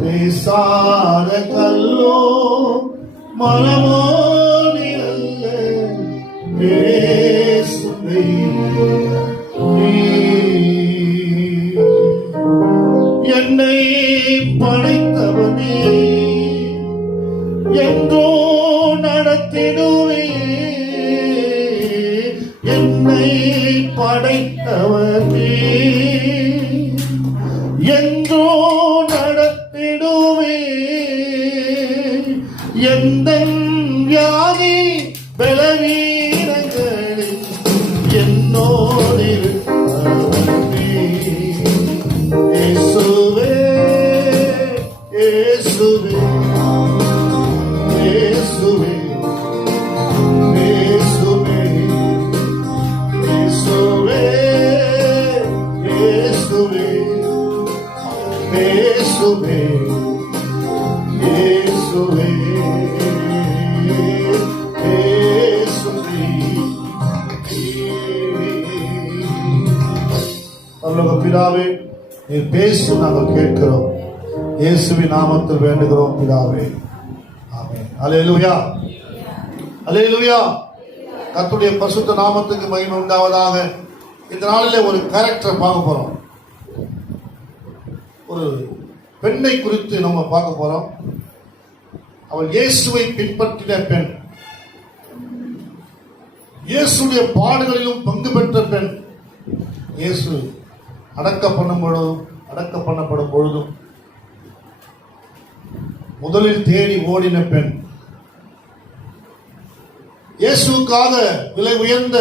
பேசாத கல்லோ மரமோ நிழல்ல பேசும் என்னை படைத்தவனே என்றோ நடத்திடுவே என்னை படைத்தவனே என்றோ நடத்திடுவே எந்த வியாதி பலவீனங்களில் என்னோடு இயேசுவே இயேசுவே இயேசுவே இயேசுவே இயேசுவே இயேசுவே இயேசுவே இயேசுவே பிதாவே, நீர் பேசும் நாங்கள் கேட்கிறோம். இயேசுவின் நாமத்தில் வேண்டுகிறோம் பிதாவே, ஆமென். அல்லேலூயா, அல்லேலூயா. கர்த்தருடைய பரிசுத்த நாமத்துக்கு மகிமை உண்டாவதாக. இந்த நாளிலே ஒரு கேரக்டரை பார்க்க போறோம். ஒரு பெண்ணை குறித்து நம்ம பார்க்க போறோம். அவள் இயேசுவை பின்பற்றின பெண், இயேசுடைய பாடுகளிலும் பங்கு பெற்ற பெண். இயேசு அடக்கம் பண்ணப்படும் பொழுதும் முதலில் தேடி ஓடின பெண். இயேசுக்காக விலை உயர்ந்த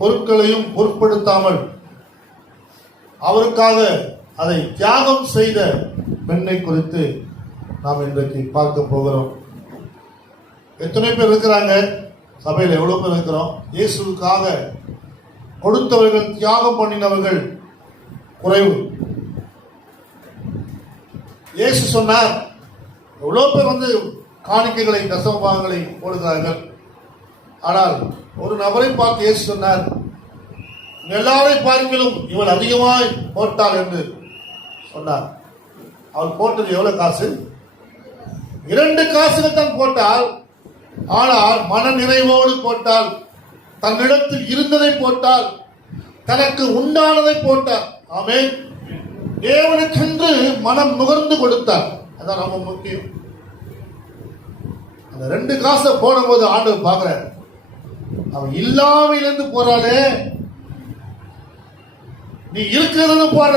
பொருட்களையும் பொருட்படுத்தாமல் அவருக்காக அதை தியாகம் செய்த பெண்ணை குறித்து நாம் இன்றைக்கு பார்க்க போகிறோம். எத்தனை பேர் இருக்கிறாங்க சபையில்? எவ்வளவு பேர் இருக்கிறோம்? இயேசுக்காக கொடுத்தவர்கள், தியாகம் பண்ணினவர்கள் குறைவு. இயேசு சொன்னார், எவ்வளவு பேர் வந்து காணிக்கைகளை, தசமபாகங்களை போடுகிறார்கள். ஆனால் ஒரு நபரை பார்த்து இயேசு சொன்னார், எல்லாரை பார்க்கிலும் இவள் அதிகமாய் போட்டாள் என்று சொன்னார். அவள் போட்டது எவ்வளவு காசு? 2 காசுகள் தான் போட்டால். ஆனால் மன நிறைவோடு போட்டால், தன்னிடத்தில் இருந்ததை போட்டால், தனக்கு உண்டானதை போட்டார். ஆமென். தேவனுக்கென்று மனம் நுகர்ந்து கொடுத்தார். அதான் ரொம்ப முக்கியம். அந்த 2 காசை போடும் போது ஆண்டவர் பார்க்கிறார், அவன் இல்லாமையிலிருந்து போறாளே, நீ இருக்கிறது போற,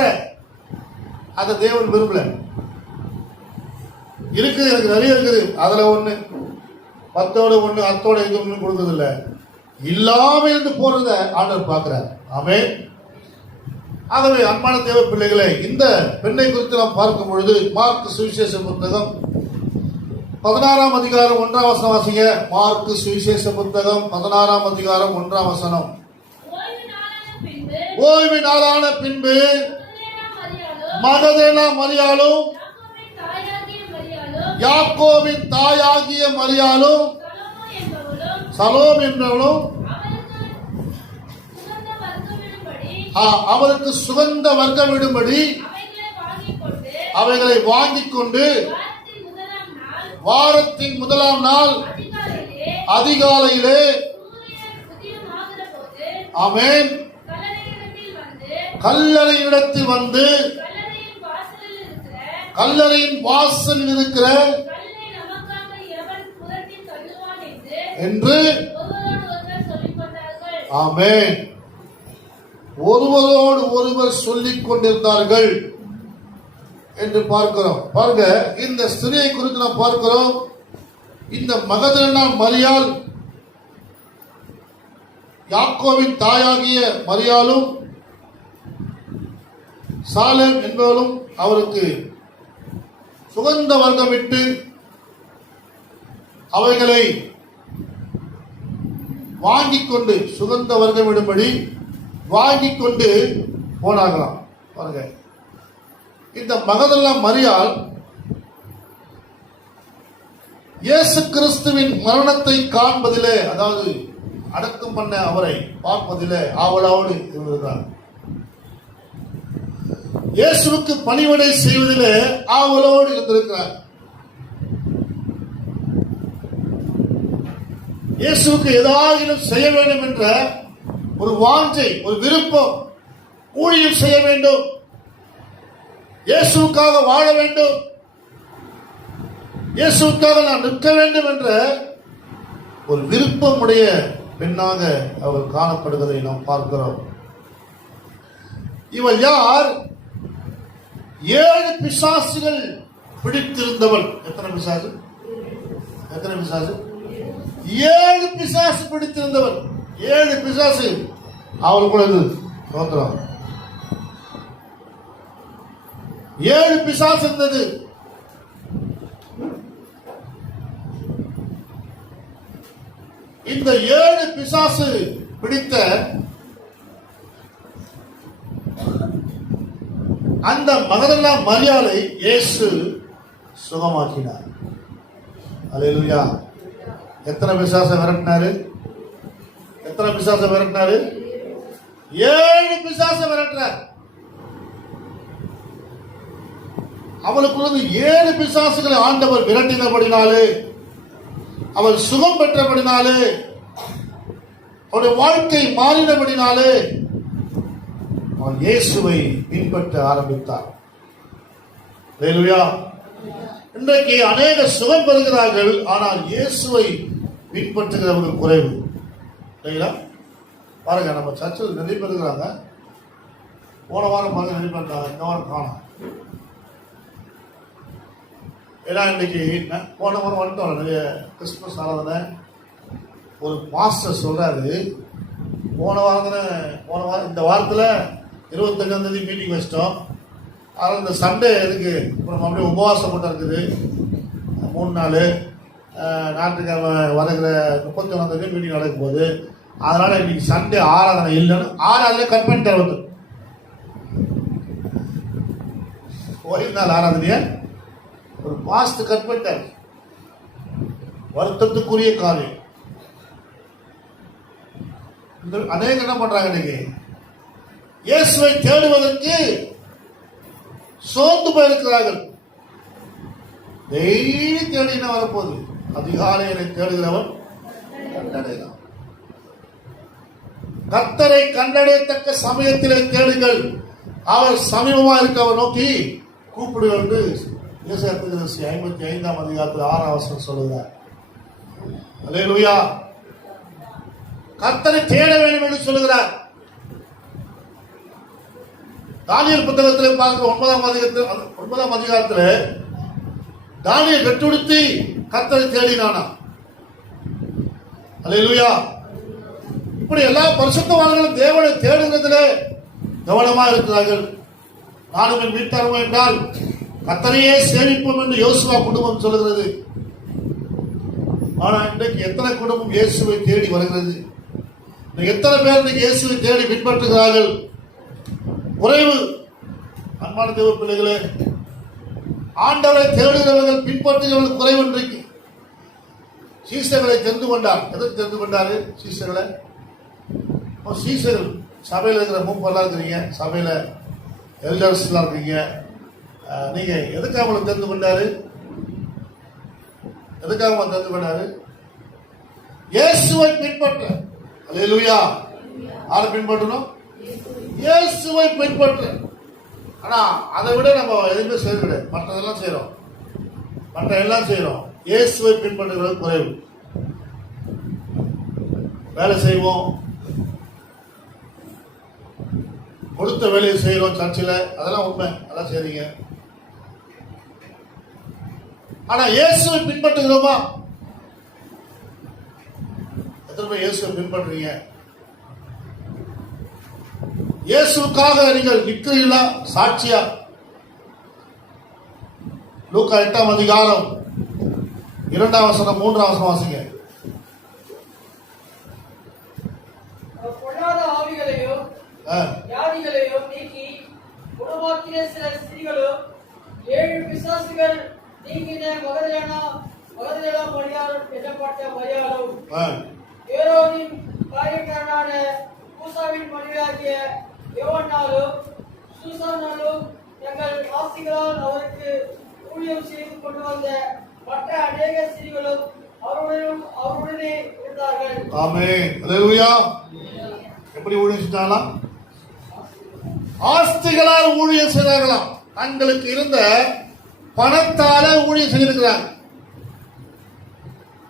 அதை தேவன் விரும்பல. இருக்குது, எனக்கு நிறைய இருக்குது, அதுல ஒண்ணு 10ஓட 1 10ஓட இது ஒண்ணு கொடுத்தது இல்ல, இல்லாம இருந்து போறத ஆண்டவர் பார்க்கிறார். ஆமென். ஆகவே அன்பான தேவ பிள்ளைகளே, இந்த பெண்ணை குறித்து நாம் பார்க்கும் பொழுது மார்க் சுவிசேஷ புத்தகம் 16ஆம் அதிகாரம் 1ஆம் வசனம் வாசிங்க. மார்க் சுவிசேஷ புத்தகம் 16ஆம் அதிகாரம் 1ஆம் வசனம். ஓய்வு நாளான பின்பு மகதலேனா மரியாளும் யாக்கோபின் தாயாகிய மரியாளும் சலோம் என்பவளும் அவருக்கு சுகந்த வர்க்கம் விடும்படி அவைகளை வாங்கிக் கொண்டு வாரத்தின் முதலாம் நாள் அதிகாலையிலே, ஆமென், கல்லறையிடத்தில் வந்து கல்லறையின் வாசலில் இருக்கிற என்று, ஆமென், ஒருவரோடு ஒருவர் சொல்லிக் கொண்டிருந்தார்கள் என்று பார்க்கிறோம். பாருங்க, இந்த ஸ்திரியை குறித்து நாம் பார்க்கிறோம். இந்த மகதலேனா மரியாள் யாக்கோபின் தாயாகிய மரியாளும் சாலேம் என்பவளும் அவருக்கு சுகந்த வர்க்கமிட்டு அவைகளை வாங்கிக் கொண்டு, சுகந்த வர்க்கமிடும்படி வாங்கிக் கொண்டு போனார்களாம். பாருங்க, இந்த மகதலேனா மரியாள் இயேசு கிறிஸ்துவின் மரணத்தை காண்பதிலே, அதாவது அடக்கம் பண்ண அவரை பார்ப்பதிலே ஆவலோடு இருந்தார். இயேசுவுக்கு பணிவிடை செய்வதிலே ஆவலோடு இருந்திருக்கிறார். இயேசுவுக்கு ஏதாவது செய்ய வேண்டும் என்ற ஒரு வாஞ்சை, ஒரு விருப்பம், ஊழியம் செய்ய வேண்டும், இயேசுவுக்காக வாழ வேண்டும், இயேசுவுக்காக நான் நிற்க வேண்டும் என்ற ஒரு விருப்பமுடைய பெண்ணாக அவர் காணப்படுவதை நாம் பார்க்கிறோம். இவள் யார்? 7 பிசாசுகள் பிடித்திருந்தவள். எத்தனை பிசாசு? 7 பிசாசு பிடித்திருந்தவள். 7 பிசாசு அவளுக்குள்ளது. 7 பிசாசு இருந்தது. இந்த 7 பிசாசு பிடித்த அந்த மகதலேனா மரியாளை இயேசு சுகமாக்கினார். அல்லேலூயா. எத்தனை பிசாசை விரட்டினாரு? 7 பிசாசை விரட்டினார். அவளுக்குள்ளது 7 பிசாசுகளை ஆண்டவர் விரட்டினபடினாலே, அவர் சுகம் பெற்றபடினாலே, அவருடைய வாழ்க்கை மாறினபடினாலே அவர் இயேசுவை பின்பற்ற ஆரம்பித்தார். அல்லேலூயா. இன்றைக்கு அநேக சுகம் பெறுகிறார்கள், ஆனால் இயேசுவை பின்பற்றுகிறவர்கள் குறைவு. இல்லைங்களா? பாருங்க, நம்ம சர்ச்சில் நிறைய பேர் இருக்கிறாங்க. போன வாரம் பாருங்க நிறைய பேர் இருந்தாங்க, இந்த வாரம் காணும். ஏன்னா இன்னைக்கு போன வாரம் வந்துட்டோம், நிறைய கிறிஸ்துமஸ் ஆராதனை. ஒரு மாஸ்டர் சொல்றாரு, போன வாரம் இந்த வாரத்தில் 25ஆம் தேதி மீட்டிங் வச்சிட்டோம். ஆனால் இந்த சண்டே இருக்கு, இப்போ நம்ம அப்படியே உபவாசம் மட்டும் இருக்குது 3 நாள். ஞாயிற்றுக்கிழமை வருகிற 31ஆம் தேதி மீட்டிங் நடக்கும் போது, அதனால இன்னைக்கு சண்டே ஆராதனை இல்லைன்னு 6 கட் பண்ணிட்டார். வந்து ஓய்வு நாள் ஆராதனைய ஒரு பாஸ்ட் கட் பண்ணிட்டார். வருத்தத்துக்குரிய காரியம். அநேக என்ன பண்றாங்க இன்னைக்கு? இயேசுவை தேடுவதற்கு சோர்ந்து போயிருக்கிறார்கள். டெய்லி தேடினா வரப்போகுது. அதிகாலையை தேடுகிறவன் கண்டடையலாம். கர்த்தரை கண்டடையத்தக்க சமயத்திலே தேடுங்கள், அவர் சமீபமா இருக்க அவர் நோக்கி கூப்பிடுங்கள் என்று ஏசாயா 55ஆம் அதிகாரத்தில் 6ஆம் வசனம் சொல்லுகிறார். அல்லேலூயா. கர்த்தரை தேட வேண்டும் என்று சொல்லுகிறார். தானியேல் புத்தகத்தில் பார்க்கிற 9ஆம் அதிகாரத்தில் தானியேல் கட்டுடுத்தி கர்த்தரை தேடினானா. அல்லேலூயா. இப்படி எல்லா பரிசுத்தவான்களும் தேவனை தேடுகிறதிலே கவனமா இருக்கிறார்கள். நானும் என் வீட்டாரும் என்றால் கர்த்தரையே சேவிப்போம் என்று யோசுவா குடும்பம் சொல்லுகிறது. ஆனா இன்றைக்கு எத்தனை குடும்பம் இயேசுவை தேடி வருகிறது? எத்தனை பேர் இன்னைக்கு இயேசுவை தேடி பின்பற்றுகிறார்கள்? குறைவு. அன்பான தேவ பிள்ளைகளே, ஆண்டவரை தேடுகிறவர்கள் பின்பற்றுகிறவர்கள் குறைவு. இன்றைக்கு சீசர்களை தெரிந்து கொண்டார். எதற்கு தெரிந்து கொண்டாரு? சீசர்களை சீசர்கள் சபையில் இருக்கிற மூப்பெல்லாம் இருக்கிறீங்க, சபையில் எல்டர்ஸ்லாம் இருக்கீங்க. நீங்க எதுக்காக அவங்களை தெரிந்து கொண்டாரு? எதுக்காக தெரிந்து கொண்டாரு? இயேசுவை பின்பற்ற. அல்லேலூயா. யாரை பின்பற்றணும்? இயேசுவை பின்பற்ற. ஆனா அதை விட நம்ம எதுவுமே செய்யறது, மற்றதெல்லாம் செய்யறோம், மற்ற எல்லாம் செய்யறோம். இயேசுவை பின்பற்றுகிறது குறைவு. வேலை செய்வோம், கொடுத்த வேலையை செய்யறோம் சர்ச்சில், அதெல்லாம் உண்மை, அதெல்லாம் செய்றீங்க. ஆனா இயேசுவை பின்பற்றுகிறோமா? எத்தனை பேர் இயேசுவை பின்பற்றுறீங்க? இயேசுக்காக நீங்கள் நிற்கிறீங்களா? சாட்சியா? லூக்கா 8ஆம் அதிகாரம் 2ஆம் வசனம் 3ஆம் வசனம் வாசிங்க. பொல்லாத ஆவிகளையோ வியாதிகளையோ நீக்கி குணமாக்கின சில ஸ்திரீகளும் 7 பிசாசுகள் நீங்கின மகதலேனா மரியாள் எனப்பட்ட மரியாளும் ஏரோதின் காரியக்காரனான மூசாவின் மனைவியாகிய யோவானாலும் சூசானாலும் தங்கள் ஆசிகளால் அவருக்கு ஊழியம் செய்து கொண்டு வந்த மற்ற அநேக ஸ்திரீகளும் அவருடனே இருந்தார்கள். ஆமென். அல்லேலூயா. எப்படி ஊழியம் செஞ்சாங்களாம்? ஆஸ்திகளால் ஊழியம் செய்தார்களாம். தங்களுக்கு இருந்த பணத்தால ஊழியம் செய்திருக்கிறாங்க.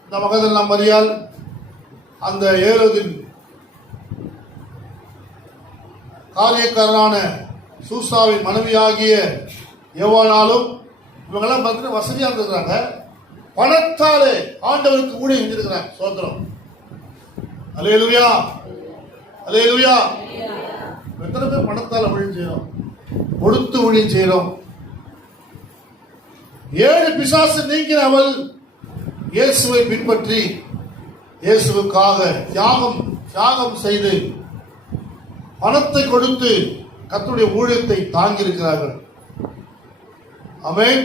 இந்த மகதலேனா மரியாள், அந்த ஏரோதின் காரியக்காரனான சூசாவின் மனைவியாகிய யோவானாலும் இவங்கெல்லாம் பார்த்தீங்கன்னா வசதியா இருக்கிறாங்க. பணத்தாலே ஆண்டவருக்கு ஊழியம் செஞ்சிருக்கிறாங்க. சோத்திரம். அல்லேலூயா. அல்லேலூயா. எத்தனை பேர் பணத்தால ஊழியம் செய்யறோம்? கொடுத்து ஊழியம் செய்யறோம். 7 பிசாசு நீங்கின அவள் இயேசுவை பின்பற்றி இயேசுவுக்காக தியாகம் செய்து பணத்தை கொடுத்து கர்த்தருடைய ஊழியத்தை தாங்கி இருக்கிறார்கள். ஆமென்.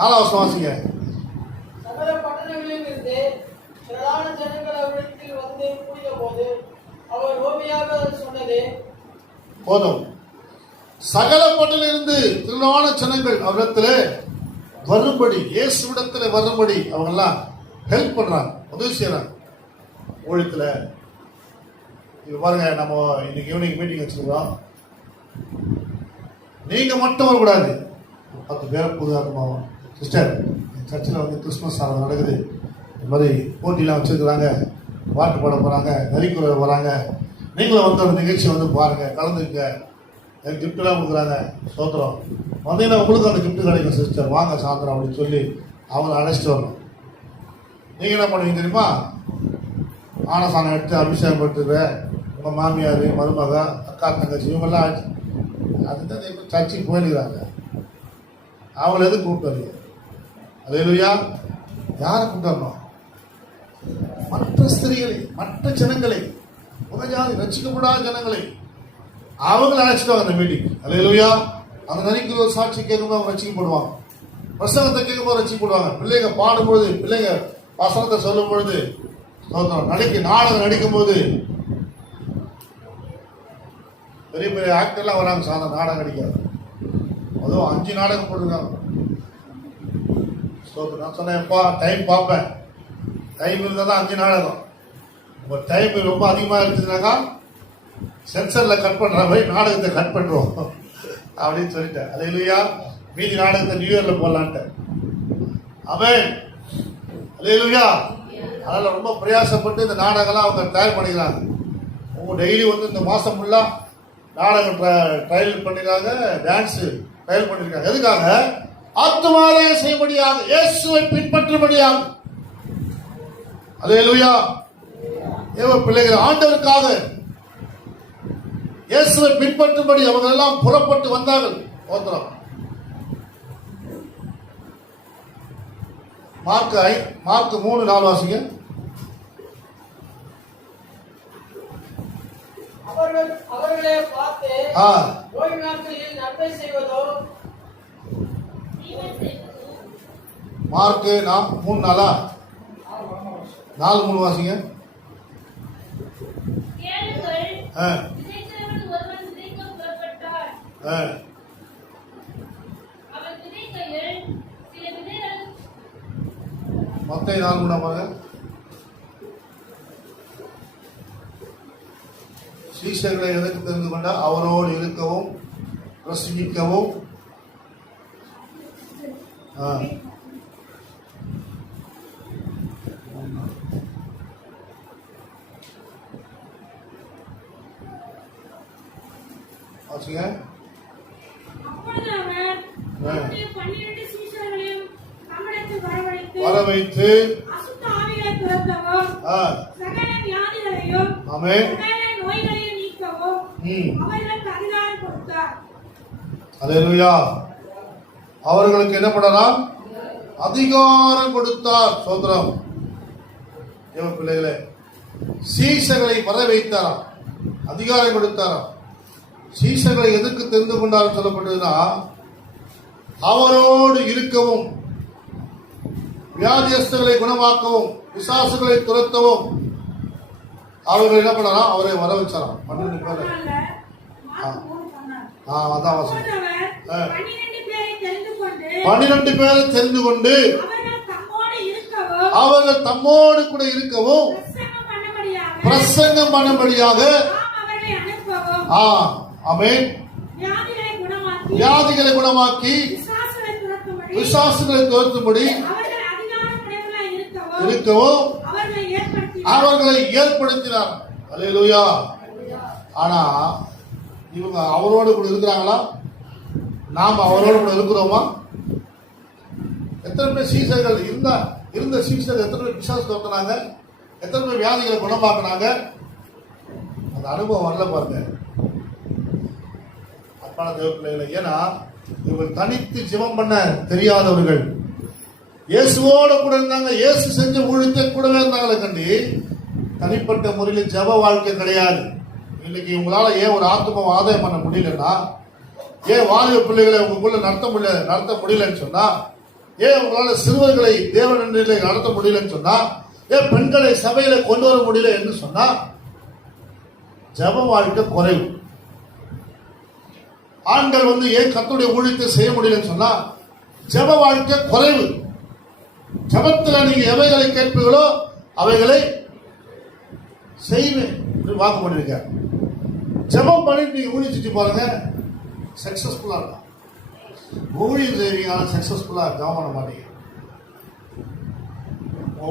4வது வாசிங்க. சகல பட்டணங்களிலும் இருந்து திரளான ஜனங்கள் அவரிடத்தில் வந்து கூடிய போது அவர் ஓமையாக சொன்னது போதும். சகல பட்டணிலிருந்து திரளான ஜனங்கள் அவரிடத்தில் வரும்படி, இயேசுவிடத்தில் வரும்படி அவங்க எல்லாம் ஹெல்ப் பண்றாங்க, உதவி செய்யறாங்க ஊழியத்துல. இப்ப பாருங்க, நம்ம இன்னைக்கு ஈவினிங் மீட்டிங் வச்சிருக்கோம். நீங்க மட்டும் வரக்கூடாது. 10 பேரை புதுதாக்கமாகும். சிஸ்டர், சர்ச்சில் வந்து கிறிஸ்துமஸ் ஆரம் நடக்குது, இந்த மாதிரி போட்டிலாம் வச்சிருக்கிறாங்க, பாட்டு பாட போறாங்க, நரிக்குறை வராங்க, நீங்களும் வந்து ஒரு நிகழ்ச்சி வந்து பாருங்க, கலந்துக்க, எனக்கு கிஃப்ட்லாம் கொடுக்குறாங்க. சோத்திரம். வந்தீங்கன்னா உங்களுக்கு அந்த கிஃப்ட் கிடைக்கும் சிஸ்டர், வாங்க சாயந்தரம் அப்படின்னு சொல்லி அவங்கள அழைச்சிட்டு வரணும். நீங்கள் என்ன பண்ணுவீங்க தெரியுமா? ஆனசானம் எடுத்து அபிஷேகம் படுத்துருவேன். உங்கள் மாமியார், மருமக, அக்கா, தங்கச்சி இவங்கெல்லாம் அதுதான் இப்போ சர்ச்சுக்கு போயிருக்கிறாங்க. அவங்கள எதுக்கு கூப்பிட்டு வரீங்க? அல்லேலூயா. யாரை கூப்பிட்டு வரணும்? மற்ற ஸ்திரீகளை, மற்ற ஜனங்களை, உலகாதி ரட்சிக்கப்படாத ஜனங்களை அவங்களை அழைச்சிட்டு வாங்க அந்த மீட்டிங். அல்லேலூயா. அந்த நரிக்குள்ள ஒரு சாட்சி கேட்கும்போது அவங்க ரட்சிக்கப்படுவாங்க. பிரசங்கத்தை கேட்கும்போது ரட்சிக்கப்படுவாங்க. பிள்ளைங்க பாடும்பொழுது, பிள்ளைங்க வசனத்தை சொல்லும் பொழுது, நாடகம் நடிக்கும் போது, பெரிய பெரிய ஆக்டர்லாம் வராங்க சாயந்தரம் நாடகம் நடிக்காது. அதுவும் 5 நாடகம் போட்டுருக்காங்க. நான் சொன்னேன்ப்பா, டைம் பார்ப்பேன், டைம் இருந்தால் தான் 5 நாடகம். உங்கள் டைம் ரொம்ப அதிகமாக இருந்துச்சுனாக்கா சென்சரில் கட் பண்ணுற மாதிரி நாடகத்தை கட் பண்ணுறோம் அப்படின்னு சொல்லிட்டேன். அல்லேலூயா. மீதி நாடகத்தை நியூ இயரில் போடலான்ட்டு. ஆமென். அல்லேலூயா. அதனால் ரொம்ப பிரயாசப்பட்டு இந்த நாடகம்லாம் அவங்க தயார் பண்ணிக்கிறாங்க. அவங்க டெய்லி வந்து இந்த மாதம் ஃபுல்லாக நாடகம் ட்ரையல் பண்ணிருக்காங்க, டான்ஸு ட்ரையல் பண்ணியிருக்காங்க. எதுக்காக? ஆத்துமாதாயம் செய்யும்படியாக, இயேசுவை பின்பற்றும்படியாக. அல்லேலூயா. தேவ பிள்ளைகள் ஆண்டவருக்காக இயேசுவை பின்பற்றும்படி அவங்க எல்லாம் புறப்பட்டு வந்தார்கள். மார்க் 3:4 வாசிங்க. அவர்களே பார்த்து ஓய்வு நாட்களில் நன்மை செய்வதோ, மார்க் 3:4 4:3 வாசிங்க. மத்தேயு 4:3 பாருங்க. சீஷர்களை எதற்கு தெரிந்து கொண்டா? அவரோடு இருக்கவும் பிரசங்கிக்கவும். வாசிங்க. வரவைத்து அல்லேலூயா. அவர்களுக்கு என்ன பண்ணலாம்? அதிகாரம் கொடுத்தார். சோதரம். பிள்ளைகளே, சீஷர்களை வர வைத்தாராம், அதிகாரம் கொடுத்தாராம். சீஷர்களை எதுக்கு தெரிந்து கொண்டார் சொல்லப்பட்டதுன்னா, அவரோடு இருக்கவும், வியாதியஸ்தர்களை குணமாக்கவும், பிசாசுகளை துரத்தவும் அவர்கள் என்ன பண்ணலாம்? அவரை வர வச்சாராம். 12 பேர். அதான் அவசியம். அப்பொழுது அவர் 12 பேரை தெரிந்து கொண்டு 12 பேரை தெரிந்து கொண்டு அவர்கள் தம்மோடு அவர்கள் இருக்கவும் தம்மோடு கூட இருக்கவும் பிரசங்கம் பண்ணும்படியாக பிரசங்கம் பண்ணும்படியாக நாம் அவர்களை அனுப்பவும் ஆமென். வியாதிகளை குணமாக்கி விசுவாசங்களை துரத்தும்படி அவர்கள் அதிகாரமுடையவர்களாய் இருக்கவும் அவர்களை அவர்களை ஏற்படுத்தினார். அல்லேலூயா. ஆனா இவங்க அவரோடு கூட இருக்கிறாங்களா? நாம் அவரோடு கூட இருக்கிறோமா? எத்தனை பேர் சீசர்கள் இருந்த சீசர்கள் எத்தனை பேர் பிசாசு துரத்துனாங்க? எத்தனை பேர் வியாதிகளை குணமாக்குனாங்க? அந்த அனுபவம் வரல பாருங்க அப்பான தேவ பிள்ளைகளை. ஏன்னா இவர்கள் தனித்து ஜெபம் பண்ண தெரியாதவர்கள். இயேசுவோட கூட இருந்தாங்க, இயேசு செஞ்ச ஊழியத்தை கூடவே இருந்தாங்களே கண்டி தனிப்பட்ட முறையில் ஜெப வாழ்க்கை கிடையாது. இன்னைக்கு உங்களால ஏன் ஒரு ஆத்மாவை ஆதாயம் பண்ண முடியலன்னா, ஏன் வாலிப பிள்ளைகளை உங்களுக்குள்ள நடத்த முடியலன்னு சொன்னா, ஏன் உங்களால சிறுவர்களை தேவ நன்றிகளை நடத்த முடியலன்னு சொன்னா, ஏன் பெண்களை சபையில கொண்டு வர முடியல என்று சொன்னா, ஜெப வாழ்க்கை குறைவு. ஆண்கள் ஏன் கர்த்தருடைய ஊழியத்தை செய்ய முடியலன்னு சொன்னா, ஜெப வாழ்க்கை குறைவு. ஜெபத்தில் நீங்க எவைகளை கேட்பீர்களோ அவைகளை செய்வேன் வாக்கு பண்ணிருக்க. ஜெபம் பண்ணிட்டு நீங்க ஊழியம் செஞ்சு பாருங்க, சக்சஸ்ஃபுல்லா இருக்கும். ஊழியம் செய்வீங்க, சக்சஸ்ஃபுல்லா ஜெபம் பண்ண மாட்டீங்க.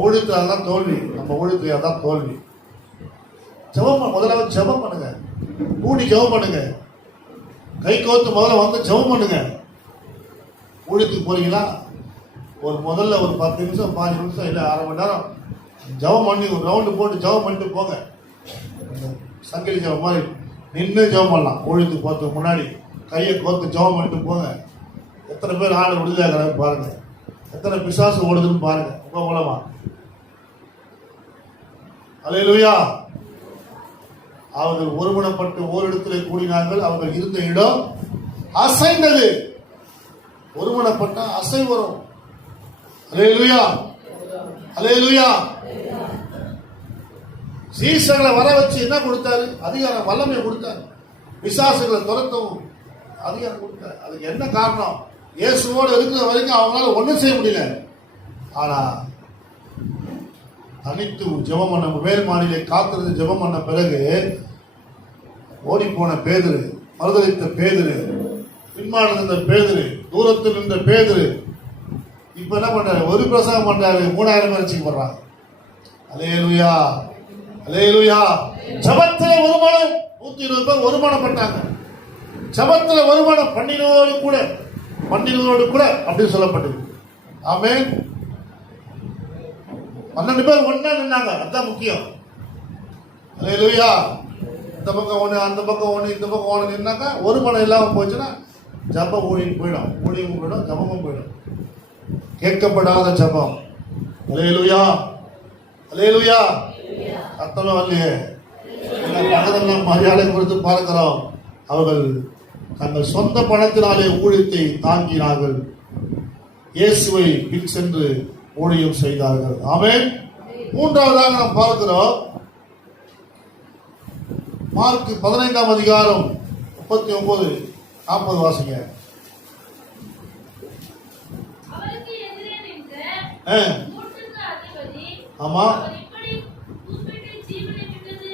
ஊழியத்தில் தான் தோல்வி, நம்ம ஊழியத்தில் தான் தோல்வி. ஜெபம் முதல்ல ஜெபம் பண்ணுங்க, கூடி ஜெபம் பண்ணுங்க, கை கோத்து முதல்ல ஜெபம் பண்ணுங்க. ஊழியத்துக்கு போறீங்களா, முதல்ல ஒரு 10 நிமிஷம் 5 நிமிஷம் இல்லை 1/2 மணி நேரம் ஜெபம் பண்ணி ஒரு ரவுண்டு போட்டு ஜெபம் பண்ணிட்டு போங்க. சங்கிலி ஜெபம் மாதிரி நின்று ஜெபம் பண்ணலாம். ஊழியத்துக்கு போறதுக்கு முன்னாடி கையை கோத்து ஜெபம் பண்ணிட்டு போங்க. எத்தனை பேர் ஆடு விடுதலை பாருங்க, எத்தனை பிசாசு ஓடுதுன்னு பாருங்க உங்க மூலமா. அல்லேலூயா. அவர்கள் ஒருமனப்பட்டு ஓரிடத்திலே கூடினார்கள், அவர்கள் இருந்த இடம் அசைந்தது. ஒருமனப்பட்ட அசை வரும். அல்லேலூயா, அல்லேலூயா. சீசர்களை வர வச்சு என்ன கொடுத்தாரு? அதிகாரம், வல்லமை கொடுத்தாரு. பிசாசுகளை துரத்தவும் அதிகாரம் கொடுத்தாரு. அதுக்கு என்ன காரணம்? இயேசுவோடு இருக்கிற வரைக்கும் அவங்களால ஒன்றும் செய்ய முடியல. ஆனா தனித்து ஜெபம் பண்ண, மேல் மாடியிலே காத்திருந்து ஜெபம் பண்ண பிறகு ஓடி போன பேதுரு, மறுதளித்த பேதுரு, பின்மாடி இருந்த பேதுரு, தூரத்தில் இருந்த பேதுரு இப்ப என்ன பண்றாரு? ஒரு பிரசங்கம் பண்றாரு, 3000 பேர் ரட்சிக்கப்படுறாங்க. அல்லேலூயா, அல்லேலூயா. ஜெபத்திலே வருமானம் 120 பேர் வருமானப்பட்டாங்க. ஜெபத்திலே வருமானம் பண்ணினோடு கூட அப்படின்னு சொல்லப்பட்டது. ஆமென். 12 பேர் ஒண்ணா நின்னாங்க, அதுதான் முக்கியம். அல்லேலூயா. இந்த பக்கம் ஒண்ணு, அந்த பக்கம் ஒண்ணு, இந்த பக்கம் ஒண்ணு நின்னாக்கா ஒரு மனம் இல்லாம போச்சுன்னா ஜபம் ஊழியம் போயிடும், ஊழியமும் போயிடும், ஜபமும் போயிடும். கேட்கப்படாத ஜபம். அல்லேலூயா, அல்லேலூயா. அத்தனை வரலையே, பகதெல்லாம் மரியாதை கொடுத்து பார்க்கிறோம். அவர்கள் தங்கள் சொந்த பணத்தினாலே ஊழியத்தை தாங்கினார்கள். இயேசுவை பின் சென்று ஊழியம் செய்தார்கள். ஆமென். மூன்றாவதாக நாம் பார்க்கிறோம், மார்க் 15ஆம் அதிகாரம் 39-40 வாசிங்க. அவருக்கு எதிரே நின்ற நூற்றுக்கு அதிபதி ஆமா அவர் இப்படி கூப்பிட்டு ஜீவனை விட்டது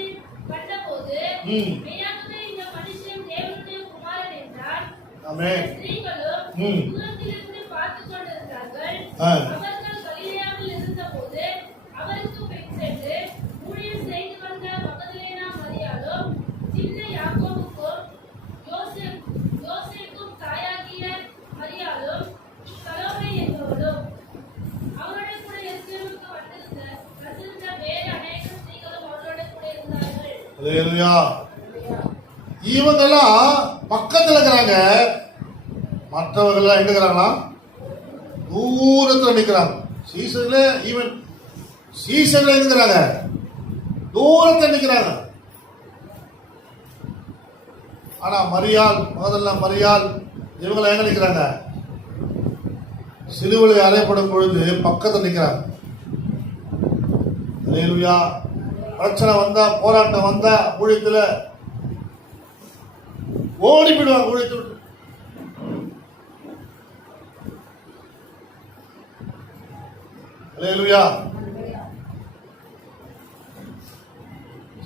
கண்டபோது, மெய்யாகவே இந்த மனுஷன் தேவனுடைய குமாரன் என்றார். ஆமென். ஸ்திரீகளும் தூரத்திலிருந்து பார்த்துக் கொண்டிருந்தார்கள். அவர்கள் கலிலேயாவில் இருந்தபோது அவருக்கு பின் சென்று ஊழியம் செய்து வந்த மகதலேனா மரியாளும், சின்ன யாக்கோபுக்கும் யோசேப்புக்கும் தாயாகிய மரியாளும், சலோமே என்பவளும், அவரோட கூட எருசலேமுக்கு வந்திருந்த வேறு அநேக ஸ்திரீகளும் அவரோட கூட இருந்தார்கள். அல்லேலூயா. இவங்கெல்லாம் பக்கத்துல இருக்கிறாங்க, மற்றவர்கள் எங்க இருக்கிறாங்களா? தூரத்துல நிக்கிறாங்க. சீசன்ல இருக்கிறாங்க, தூரத்துல நிக்கிறாங்க. ஆனா மரியாள், முதல்ல மரியாள் இவங்களை எங்க நிக்கிறாங்க? சிலுவையில் அறையப்படும் பொழுது பக்கத்துல நிக்கிறாங்க. அல்லேலூயா. பிரச்சனை வந்தா, போராட்டம் வந்தா, ஊழியத்துல ஓடி போயிடுவாங்க ஊழியத்தை விட்டு. அல்லேலூயா.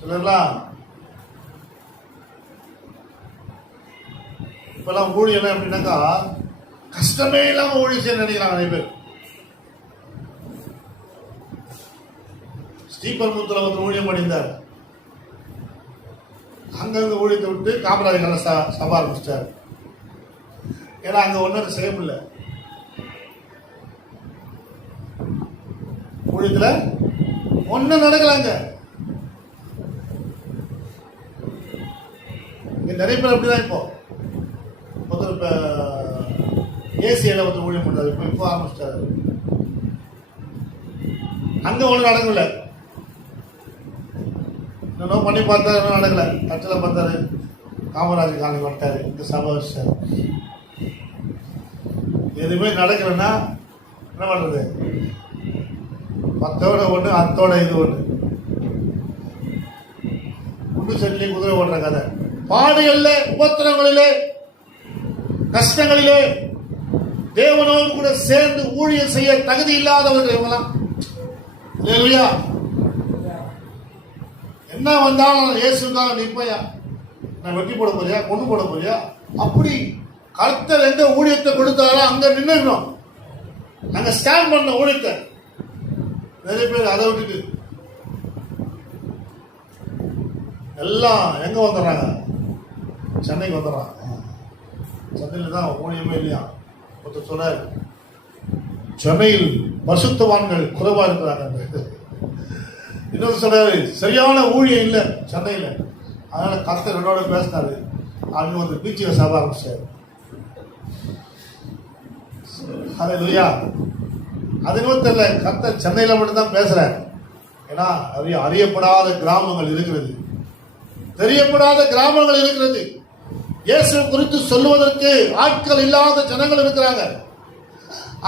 சொல்லலாம் இப்பெல்லாம் ஊழியெல்லாம் எப்படின்னாக்கா கஷ்டமே இல்லாம ஊழியம் செய்ய நினைக்கிறாங்க நிறைய பேர். ஸ்ரீபெரும்புத்தூர்ல வந்து ஊழியம் பண்ணியிருந்தார். அங்கிருந்து ஊழியத்தை விட்டு காமராஜர் சபை ஆரம்பிச்சிட்டார். ஏன்னா அங்க ஒன்றும் செய்ய முடியல. ஊழியத்துல ஒன்னும் நடக்கலாங்க. நிறைய பேர் அப்படிதான். இப்போ ஒருத்தர் இப்ப ஏசியில வந்து ஊழியம் பண்றாரு. இப்போ ஆரம்பிச்சிட்டாரு. அங்க ஒண்ணு நடக்கல. இன்னும் பண்ணி பார்த்தாரு, இன்னும் நடக்கல. கட்சியில பார்த்தாரு, காமராஜர் காலனி வந்துட்டாரு, இந்த சபை வச்சாரு. எதுவுமே நடக்கலன்னா என்ன பண்றது? 10ஓட ஒண்ணு, 10ஓட இது ஒண்ணு. குண்டு சட்டிலே குதிரை ஓடுற கதை. பாடுகளிலே, உபத்திரங்களிலே, கஷ்டங்களிலே தேவனோடு கூட சேர்ந்து ஊழியம் செய்ய தகுதி இல்லாதவர்கள் இவங்களாம். அல்லேலூயா. என்ன வந்தாலும் இயேசுக்காக நிற்பையா, நான் வெட்டி போட போறியா, கொண்டு போட போறியா, அப்படி கர்த்தர் எந்த ஊழியத்தை கொடுத்தாரோ அங்க நின்னுக்கணும். அங்க ஸ்டாண்ட் பண்ண ஊழியத்தை. நிறைய பேர் அதை விட்டுட்டு எல்லாம் எங்க வந்துடுறாங்க? சென்னைக்கு வந்துடுறாங்க. சென்னையில் தான் ஊழியமே இல்லையா. ஒருத்தர் சொன்னார், சென்னையில் பசுத்தவான்கள் குறைவா இருக்கிறாங்க. இன்னொரு சொல்றாரு, சரியான ஊழியம் இல்லை சென்னையில். அதனால கர்த்தர் என்னோட பேசினாரு. அவங்க வந்து பீச்சில் சாப்பிட ஆரம்பிச்சாரு. அல்லேலூயா. அது இன்னும் தெரியல, கர்த்தர் சென்னையில மட்டும்தான் பேசுறாரு. ஏன்னா அறியப்படாத கிராமங்கள் இருக்கிறது, தெரியப்படாத கிராமங்கள் இருக்கிறது. இயேசு குறித்து சொல்லுவதற்கு ஆட்கள் இல்லாத ஜனங்கள் இருக்கிறாங்க.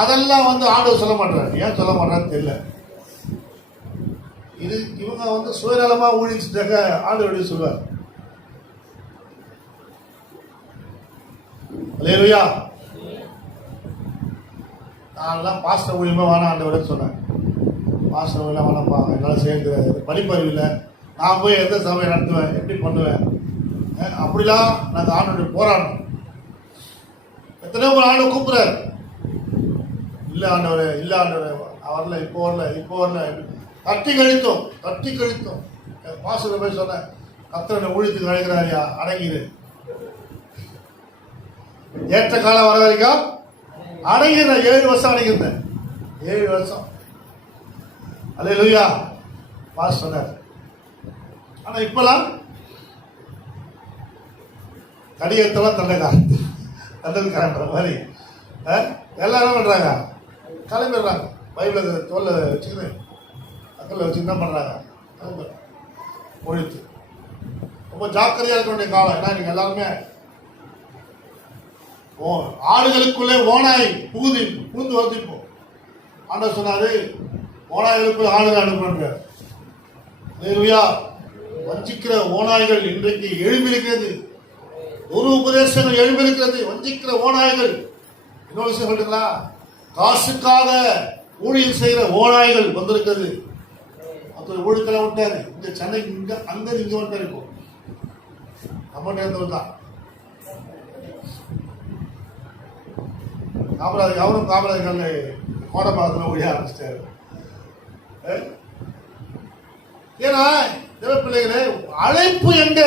அதெல்லாம் வந்து ஆண்டவர் சொல்ல மாட்டாரு. ஏன் சொல்ல மாட்டாருன்னு தெரியல. இது இவங்க வந்து சுயநலமா ஊழிச்சிட்டாங்க. ஆண்டவர் சொல்லுவார். அல்லேலூயா. நான்லாம் பாஸ்டர் ஊழியமா வேணாம் ஆண்டவரே சொன்னேன். பாஸ்டர் ஊழியம் வேணாம்ப்பா, என்னால் செய்ய முடியாது, படிப்பறிவு இல்லை, நான் போய் எந்த சபையை நடத்துவேன், எப்படி பண்ணுவேன், அப்படிலாம் நாங்கள் ஆண்டோட போராடணும். எத்தனையோ ஒரு ஆண்டு கூப்பிடுறாரு. இல்லை ஆண்டவரே, இல்லை ஆண்டவரே, வரல, இப்போ வரல, இப்போ வரல. தட்டி கழித்தோம். பாஸ்டர் போய் சொன்னேன், கர்த்தர் ஊழியத்துக்கு அழைக்கிறாரியா, அடங்கிடு. ஏற்ற காலம் வர வரைக்கும் அடங்கிருந்தேன். 7 வருஷம் அடங்கியிருந்தேன். 7 வருஷம். அல்லேலூயா. பாஸ்டர் சொன்னார். ஆனா இப்பெல்லாம் கடிகத்தெல்லாம் தண்டல்காரன்ற மாதிரி எல்லாரும் பண்றாங்க. கிளம்பிடுறாங்க. பைபிள தோல்ல வச்சுக்கிட்டு அக்கல்ல வச்சு என்ன பண்றாங்க? ஒழித்து. ரொம்ப ஜாக்கிரதையா இருக்க வேண்டிய காலம். ஏன்னா நீங்க எல்லாருமே ஆடுகளுக்குள்ளே ஓனாய் புகுந்து வந்திப்போம். ஆண்டவர் சொன்னாரு, ஓனாய்களுக்குள்ள ஆடுகள் அனுப்புறாரு. அல்லேலூயா. வஞ்சிக்கிற ஓநாய்கள் இன்றைக்கு எழும்பியிருக்கிறது. ஒரு உபதேசங்கள் எழும்பியிருக்கிறது. வஞ்சிக்கிற ஓநாய்கள். இன்னொரு விஷயம் சொல்லுங்களா, காசுக்காக ஊழியம் செய்கிற ஓநாய்கள் வந்திருக்கிறது. அப்படி ஊழியத்தில் விட்டாரு. இந்த சென்னைக்கு இங்க அங்க இங்க வந்துட்டாரு. இப்போ நம்ம நேரத்தில் தான் காமராஜர், அவரும் காமராஜர் கோடபாகத்தில் ஊழிய ஆரம்பிச்சிட்டாரு. ஏன்னா பிள்ளைகளே, அழைப்பு எங்க?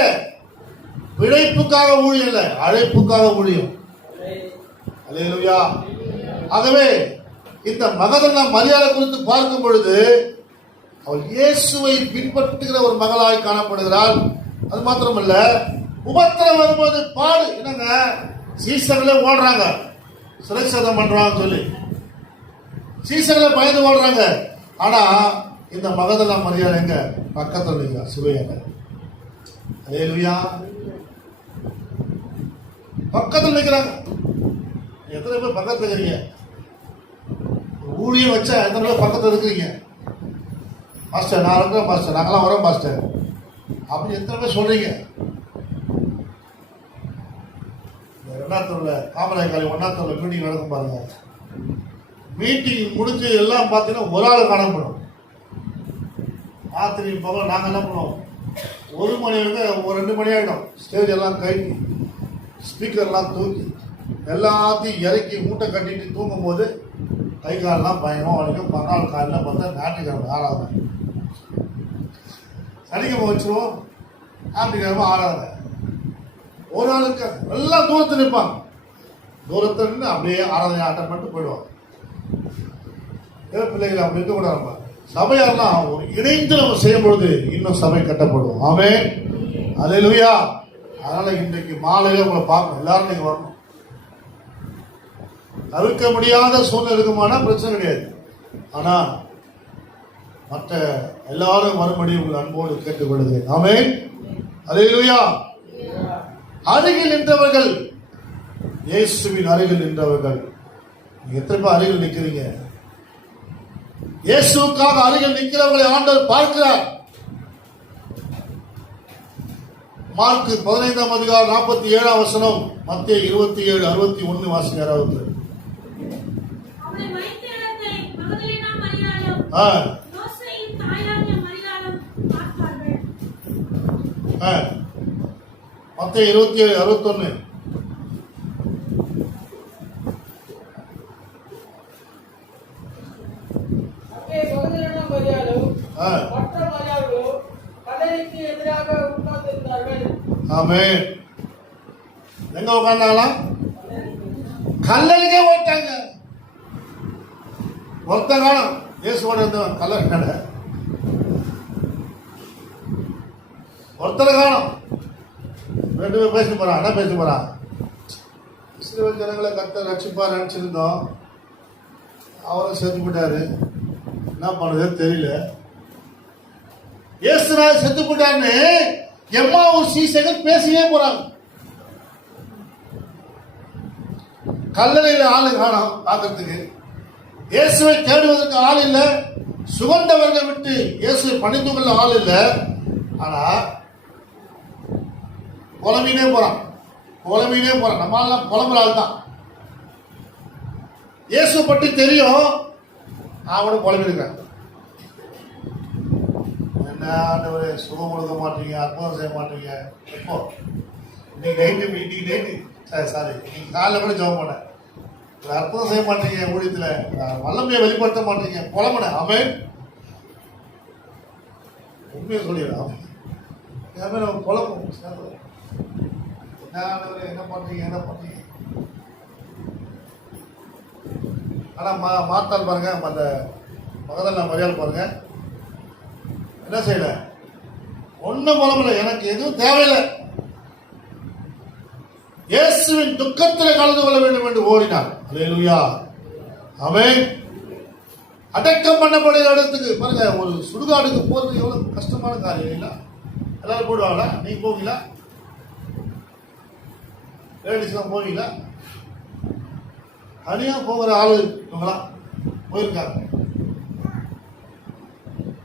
பிழைப்புக்காக ஊழியம் இல்லை, அழைப்புக்காக ஊழியம். அல்லேலூயா. ஆகவே இந்த மகதனா மரியாதை குறித்து பார்க்கும் பொழுது அவள் இயேசுவை பின்பற்றுகிற ஒரு மகளாய் காணப்படுகிறாள். அது மாத்திரமல்ல, உபத்திரம் வரும்போது பாடு. என்னங்க, சீசர்களே ஓடுறாங்க, சிறைச்சதம் பண்றாங்க சொல்லி சீசர்களே பயந்து ஓடுறாங்க. ஆனா இந்த மகதனா மரியாதை எங்க? பக்கத்தில் இருக்கிறார் சிலுவையால. அல்லேலூயா. பக்கத்தில் நிற்கிறாங்க. எத்தனை பேர் பக்கத்தில் இருக்கிறீங்க? ஊழியம் வச்சா எத்தனை பேர் பக்கத்தில் இருக்கிறீங்க? பாஸ்டர் நான் இருக்கிறேன் பாஸ்டர், நாங்களாம் வரோம் பாஸ்டர் அப்படி எத்தனை பேர் சொல்றீங்க? ஒன்னாத்தூர்ல காமராஜ் ஒன்னாத்தூர்ல மீட்டிங் நடக்கும் பாருங்க. மீட்டிங் முடிஞ்சு எல்லாம் பார்த்தீங்கன்னா ஒரு ஆள் காணப்படும். ராத்திரி பகல் நாங்கள் என்ன பண்ணுவோம், 1 மணி வரைக்கும் ஒரு 2 மணி ஆகிடும். ஸ்டேஜ் எல்லாம் கட்டி ஸ்பீக்கர்லாம் தூக்கி எல்லாத்தையும் இறக்கி மூட்டை கட்டிட்டு தூங்கும் போது கை காலெல்லாம் பயங்கரமாக வலிக்கும். மறுநாள் காலையில் பார்த்தா ஞாயிற்றுக்கிழமை ஆறாவது, சனிக்கிழமை வச்சுருவோம், ஞாயிற்றுக்கிழமை ஆறாவது. ஒரு ஆளுக்கு எல்லாம் தூரத்தில் நிற்பாங்க. தூரத்தில் நின்று அப்படியே ஆராதனை அட்டன் பண்ணிட்டு போயிடுவாங்க. பிள்ளைகளை அப்படி இருக்கக்கூடாது. சபையாரெல்லாம் ஒரு இணைந்து நம்ம செய்யும் பொழுது இன்னும் சபை கட்டப்படுவோம். ஆமென், அல்லேலூயா. அதனால இன்றைக்கு மாலையில உங்களை பார்க்கணும், எல்லாரும் நீங்க வரணும். தவிர்க்க முடியாத சூழ்நிலை இருக்குமானா பிரச்சனை கிடையாது. ஆனா மற்ற எல்லாரும் மறுபடியும் உங்கள் அன்போடு கேட்டுக்கொள்கிறேன். ஆமென், அல்லேலூயா. அருகில் நின்றவர்கள், இயேசுவின் அருகில் நின்றவர்கள், எத்தனை பேர் அருகில் நிற்கிறீங்க? இயேசுக்காக அருகில் நிற்கிறவர்களை ஆண்டவர் பார்க்கிறார். மார்க் 15ஆம் அதிகாரம் 47ஆம் வசனம், மத்தேயு 27:61 வாசிங்க யாராவது. அவரை வைத்த இடத்தை மகதலேனா மரியாளும் யோசேயின் தாயாகிய மரியாளும் பார்த்தார்கள். மத்தேயு 27:61. மற்ற மரியாளும் கல்லறைக்கு எதிராக உட்கார்ந்திருந்தார்கள். ஆமென். எங்க உட்கார்ந்தாங்களா? கல்லறைக்கே போயிட்டாங்க. ஒருத்த காலம் இயேசுவோட இருந்தவன் கல்லறை கடை ஒருத்தர காலம். 2 பேர் பேச போறான். என்ன பேச போறான்? இஸ்ரவேல் ஜனங்களை கர்த்தர் ரட்சிப்பார் நினைச்சிருந்தோம், அவரை செத்து போட்டாரு, என்ன பண்ணுறதுன்னு தெரியல. இயேசுநாதர் செத்து போட்டாருன்னு எம்மாவூர் சீசர்கள் பேசியே போறாங்க. கல்லறையில் ஆளு காணோம் பார்க்கறதுக்கு, இயேசுவை தேடுவதற்கு ஆள் இல்லை, சுகந்தவர்கள் விட்டு இயேசுவை பணிந்து கொள்ள ஆள் இல்லை. ஆனா புலம்பினே போறான். நம்மளாம் புலம்புற ஆள் தான். இயேசு பற்றி தெரியும், அவனும் புலம்பிருக்கான். என்ன ஆண்டவரே, சுகம் கொடுக்க மாட்டீங்க, அற்புதம் செய்ய மாட்டீங்க. எப்போ? இன்னைக்கு நைட்டு சாரி நீங்க காலைல கூட ஜெபம் பண்ண, அற்புதம் செய்ய மாட்டீங்க, ஊழியத்துல வல்லமையை வெளிப்படுத்த மாட்டீங்க, புலம்பன. ஆமென், உண்மையை சொல்லிடுறேன். ஆமென். நம்ம புலம்பும், என்ன ஆண்டவரே, என்ன பண்றீங்க. ஆனா மாத்தால் பாருங்க, அந்த மகதலேனா மரியாள் பாருங்க, என்ன செய்யல, ஒன்னும் புலம்பல, எனக்கு எதுவும் தேவையில்லை, இயேசுவின் துக்கத்தில் கலந்து கொள்ள வேண்டும் என்று ஓடினார். அல்லேலூயா. ஆமென். அடக்கம் பண்ணப்படுகிற இடத்துக்கு பாருங்க, ஒரு சுடுகாடுக்கு போறது எவ்வளவு கஷ்டமான காரியம் இல்ல? எல்லாரும் போடுவாங்களா? நீங்க போவீங்களா? லேடிஸ் தான் போவீங்களா? தனியா போகிற ஆளு இவங்களாம் போயிருக்காங்க.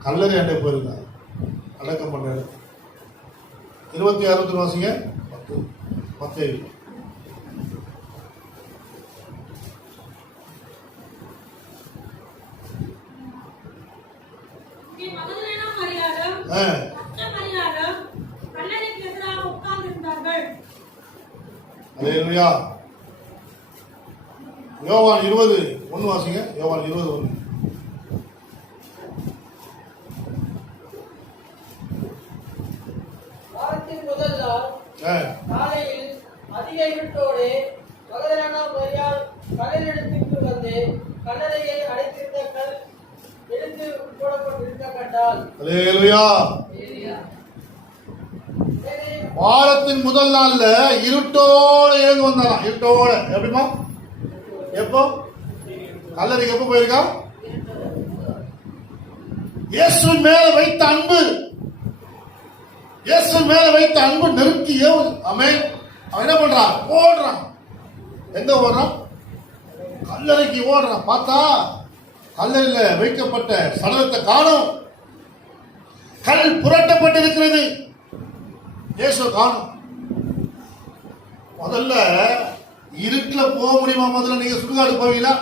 கல்லறை அண்டை போயிருக்காங்க, அடக்கம் பண்ண இடத்துக்கு. 26 வாசிங்க. மத்தேயு மகதலேனா மரியாளும் மற்ற மரியாளும் கல்லறைக்கு எதிராக உட்கார்ந்திருந்தார்கள். அல்லேலூயா. யோவான் 20:1 வாசிங்க. யோவான் 20:1. வாரத்தின் முதல் நாள் காலையில் அதிக இருட்டோடு மகதலேனா மரியாள் கல்லறையிடத்திற்கு வந்து கல்லறையை அடைத்திருந்த கல் எடுத்து போடப்பட்டிருக்க கண்டாள். அல்லேலூயா. வாரத்தின் முதல் நாள்ல இருட்டோட எழுந்து வந்தாராம். இருட்டோட எப்படிமா? எப்போ? கல்லறைக்கு எப்போ போயிருக்கா? இயேசு மேல வைத்த அன்பு, இயேசு மேல வைத்த அன்பு நெருக்கி ஏவுது. ஆமென். அவன் என்ன பண்றான்? ஓடுறான். எங்க ஓடுறான்? கல்லறைக்கு ஓடுறான். பார்த்தா கல்லறையில் வைக்கப்பட்ட சடலத்தை காணும். கல் புரட்டப்பட்டிருக்கிறது. இயேசு காணும். முதல்ல இருட்டில் போக முடியுமா? முதல்ல நீங்க சுடுகாடு போவீங்களா?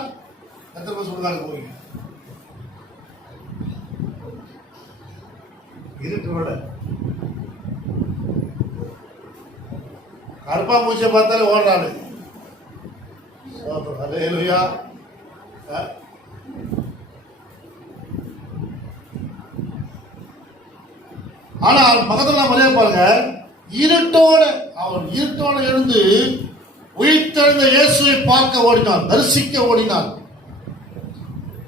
எத்தனை பேர் சுடுகாடு போவீங்க? இருட்டோட கருப்பா பூச்சியை பார்த்தாலே ஓடுறாரு. ஹல்லேலூயா. ஆனால் மகதலேனா மரியா பாருங்க, இருட்டோட எழுந்து உயிர்த்தெழுந்த இயேசுவை பார்க்க ஓடினார், தரிசிக்க ஓடினார்.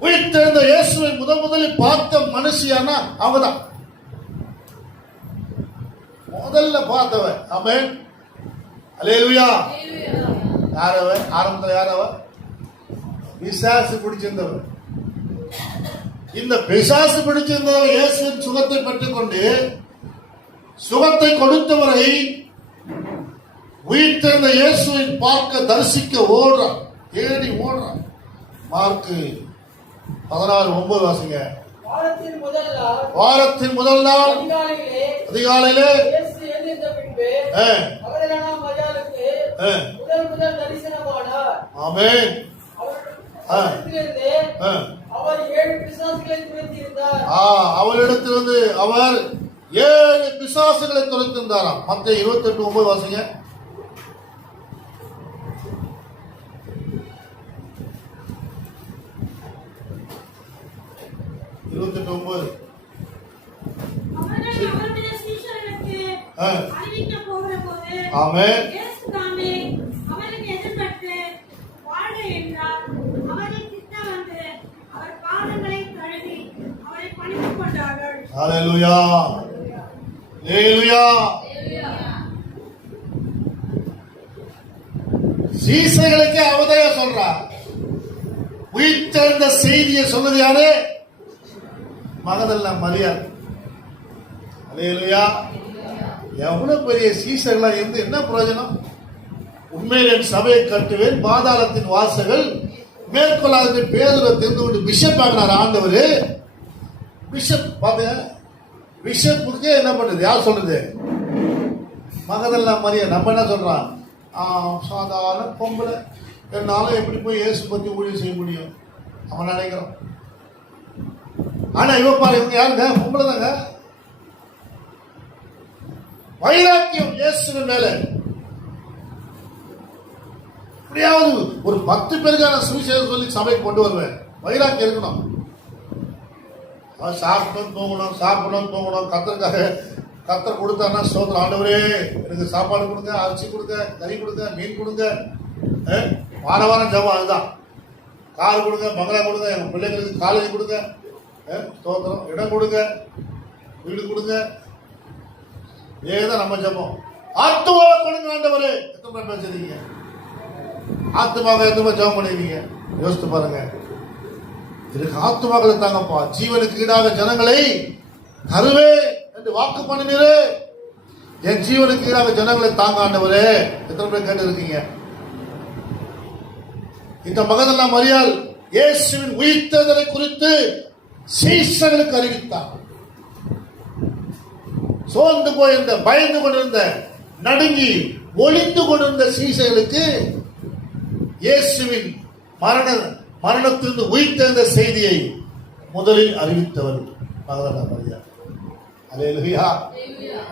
உயிர்த்தெழுந்த இயேசுவை முதலில் பார்த்த மனுஷியானா அவங்கதான் முதல்ல பார்த்தவன். ஆமென். ஹல்லேலூயா. யாரவ? ஆரம்பத்தில் யாரவ? பிசாசு பிடிச்சிருந்தவன். இந்த பிசாசு பிடிச்சிருந்தவன் இயேசுவின் சுகத்தை பெற்றுக்கொண்டு சுகத்தை கொடுத்தவரை உயிர்த்தெழுந்த இயேசுவை பார்க்க தரிசிக்க ஓடுறான், தேடி ஓடுறான். மார்க்கு 16:9 வாசிங்க. வாரத்தின் முதல் நாள் அதிகாலையிலே ஆமென். அவளிடத்திலிருந்து அவர் 7 பிசாசுகளை துரத்திருந்தாராம். மத்தேயு 28:9 வாசிங்க. 28:9. ஆமென். ஹல்லேலூயா. ஹல்லேலூயா. சீசர்களுக்கு அவதையா சொல்றா. உயிர்த்தெழுந்த செய்தியை சொன்னது யாரு? மகதலேனா மரியா. ஹல்லேலூயா. எவ்வளவு பெரிய சீசர்களா இருந்து என்ன பிரயோஜனம்? உண்மையில் என் சபையை கட்டுவேன், பாதாளத்தின் வாசல்கள் மேற்கொள்ளாத பேதுருவை தெரிந்து கொண்டு பிஷப் ஆகினார் ஆண்டவர். பிஷப் பாருங்க, பிஷப்புக்கு என்ன பண்ணுது? யார் சொல்றது? மகதலேனா மரியா. நம்ம என்ன சொல்றான்? சாதாரண பொம்பளை, என்னாலும் எப்படி போய் இயேசு பத்தி ஊழியம் செய்ய முடியும் அவன் நினைக்கிறான். ஆனா இவ பாரு, இவங்க யாருங்க? பொம்பளை தாங்க. வைராக்கியம் இயேசுவின் மேல. எப்படியாவது ஒரு 10 பேருக்கான சுவிசேஷம் சொல்லி சபைக்கு கொண்டு வருவேன். வைராக்கியம் இருக்கணும். சாப்பிடணும் தூங்கணும். கத்தர் கொடுத்தாருன்னா சோதனை, ஆண்டவரே எனக்கு சாப்பாடு கொடுங்க, அரிசி கொடுங்க, கறி கொடுங்க, மீன் கொடுங்க. வாரம் ஜபம் அதுதான். கார் கொடுங்க, பங்களா கொடுங்க, எங்க பிள்ளைங்களுக்கு காலேஜ் கொடுங்க, ஸ்தோத்திரம், இடம் கொடுங்க, வீடு கொடுங்க. ஏதான் நம்ம ஜபம். ஆத்துமாவை கொடுங்க ஆண்டவரே. எத்தனை பேர் பேசுறீங்க? ஆத்துமாக எத்தனை ஜபம் பண்ணுவீங்க? யோசித்து பாருங்க. இதுக்கு ஆத்துமாக்களை தாங்கப்பா. ஜீவனுக்கு ஈடாக ஜனங்களை தருவே என்று வாக்கு பண்ணினீரே. என் ஜீவனுக்கு ஈடாக ஜனங்களை தாங்க ஆண்டவரே. எத்தனை பேர் கேட்டு இருக்கீங்க? இந்த மகதலேனா மரியாள் இயேசுவின் உயிர்த்தெழுதலை குறித்து சீஷர்களுக்கு அறிவித்தார். சோர்ந்து போயிருந்த, பயந்து கொண்டிருந்த, நடுங்கி ஒளிந்து கொண்டிருந்த சீஷர்களுக்கு இயேசுவின் மரணத்திலிருந்து உயிர்த்தெழுந்த செய்தியை முதலில் அறிவித்தவர் மகதலேனா மரியாள். அல்லேலூயா.